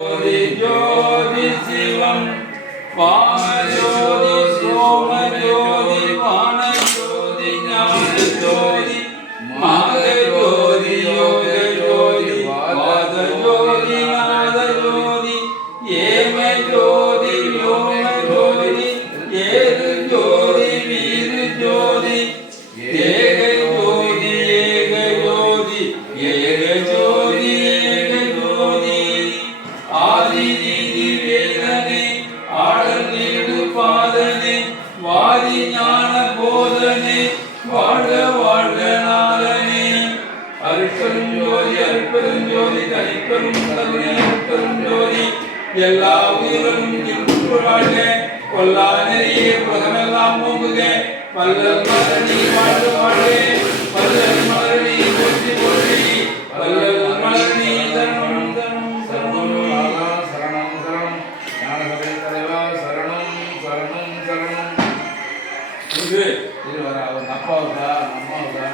ஜோதி ஜோதி சிவம் வாமஜோதி சோம ஜோதி வான ஜோதி ஞான ஜோதி மாக ஜோதி யோக ஜோதி வாத ஜோதி நாத ஜோதி ஏம ஜோதி யோம ஜோதி ஏது ஜோதி வீரு ஜோதி ஏக ஜோதி ஏக ஜோதி ஏக ஜோதி ஏக ஜோதி ஆதி நீதி வேதனே ஆடல் நீடு பாதனே வாதி ஞான போதனே வாழ்க வாழ்க நாதனே அருட்பெரும் ஜோதி தனிப்பெரும் கருணை அருட்பெரும் ஜோதி எல்லா உயிரும் இன்புற்று வாழ்க கொல்லா நெறியே உலகமெல்லாம் ஓங்குக வல்லல் மலரணி வாழ்க வாழ்க வல்லல் மலரணி போற்றி போற்றி வல்லல் மலரணி சரணம் சரணம் சரணம் சரணம் சரணம் ஞானசபை தலைவா சரணம் சரணம் சரணம் இது வர அவர் அப்பாவுக்கா அம்மாவுக்கா